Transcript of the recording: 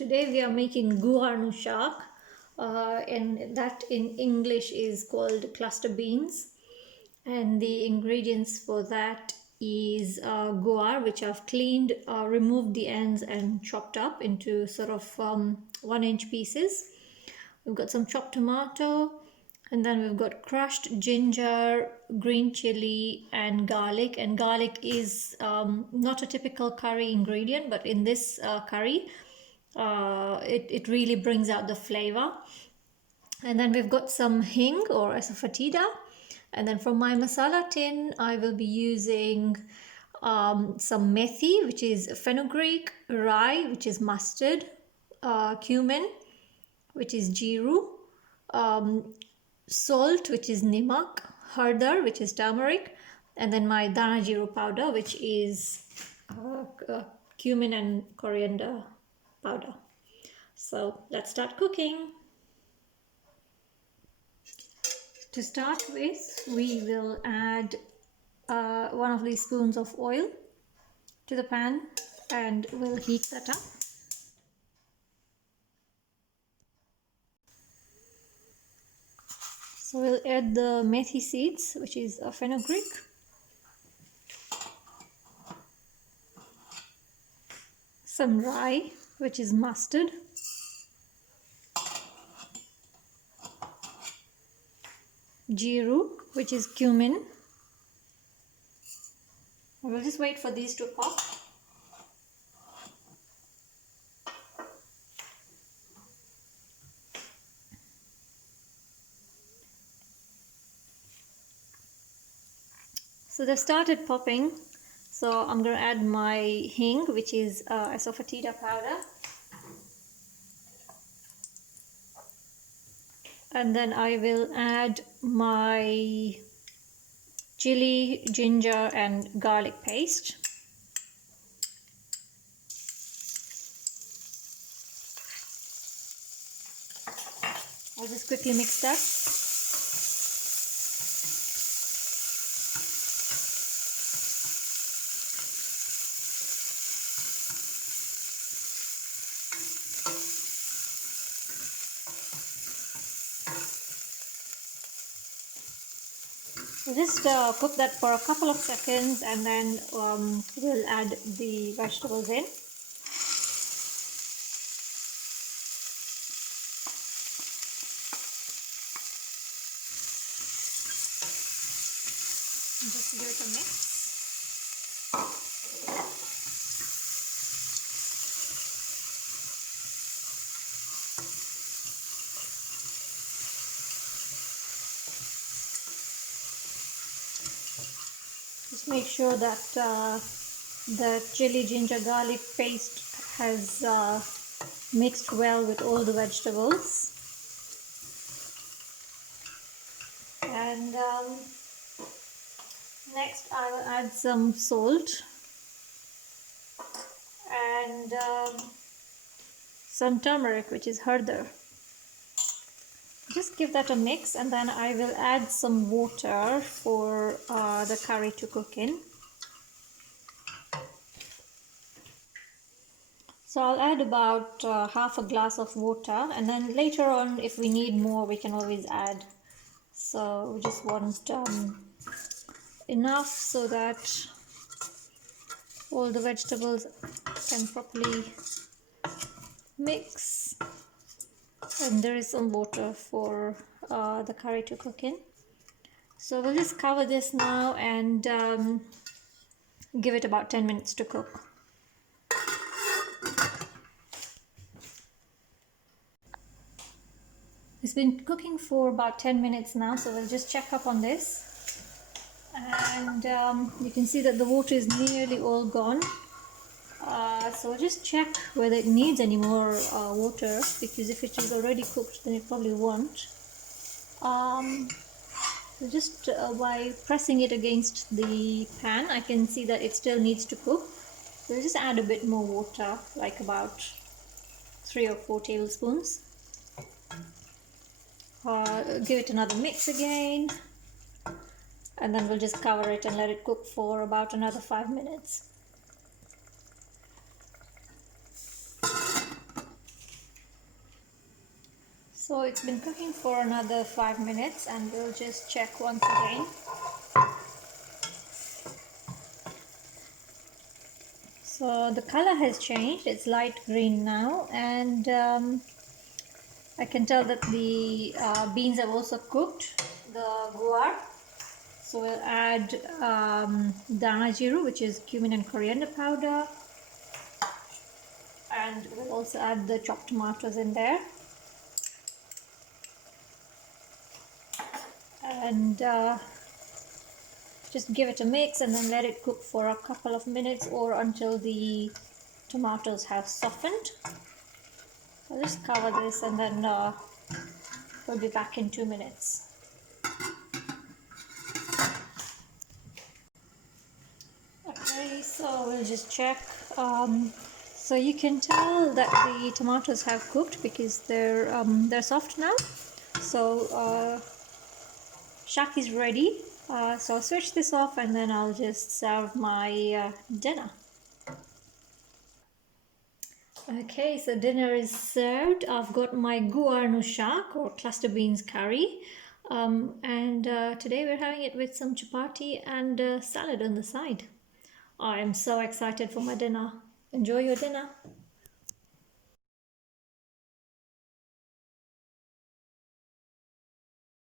Today we are making Guvar no Shaak, and that in English is called cluster beans. And the ingredients for that is Guvar, which I've cleaned, removed the ends and chopped up into sort of 1-inch pieces. We've got some chopped tomato, and then we've got crushed ginger, green chili, and garlic. And garlic is not a typical curry ingredient, but in this curry, it really brings out the flavor. And then we've got some hing or asafoetida. And then from my masala tin, I will be using some methi, which is fenugreek, rye, which is mustard, cumin, which is jeeru, salt, which is nimak, hardar, which is turmeric, and then my dana jeeru powder, which is cumin and coriander powder. So let's start cooking. To start with, we will add 1 of these spoons of oil to the pan and we'll heat that up. So we'll add the methi seeds, which is a fenugreek, some rye, which is mustard, jeeru, which is cumin. We'll just wait for these to pop. So they've started popping, so I'm going to add my hing, which is asafoetida powder, and then I will add my chili, ginger and garlic paste. I'll just quickly mix that. Just cook that for a couple of seconds and then we'll add the vegetables in. Just give it a mix. Just make sure that the chili, ginger, garlic paste has mixed well with all the vegetables. And next I will add some salt and some turmeric, which is hardar. Just give that a mix and then I will add some water for the curry to cook in. So I'll add about half a glass of water, and then later on if we need more we can always add. So we just want enough so that all the vegetables can properly mix. And there is some water for the curry to cook in. So we'll just cover this now and give it about 10 minutes to cook. It's been cooking for about 10 minutes now, so we'll just check up on this. And you can see that the water is nearly all gone. So just check whether it needs any more water, because if it is already cooked then it probably won't. So just by pressing it against the pan I can see that it still needs to cook. So we'll just add a bit more water, like about 3 or 4 tablespoons. Give it another mix again, and then we'll just cover it and let it cook for about another 5 minutes. So it's been cooking for another 5 minutes and we'll just check once again. So the color has changed, it's light green now, and I can tell that the beans have also cooked, the guar. So we'll add dana jiru, which is cumin and coriander powder, and we'll also add the chopped tomatoes in there. And just give it a mix and then let it cook for a couple of minutes or until the tomatoes have softened. I'll just cover this and then we'll be back in 2 minutes. Okay, so we'll just check. So you can tell that the tomatoes have cooked because they're soft now. So Shaak is ready. So I'll switch this off and then I'll just serve my dinner. Okay, so dinner is served. I've got my Guvar no Shaak or cluster beans curry. And today we're having it with some chapati and salad on the side. I'm so excited for my dinner. Enjoy your dinner.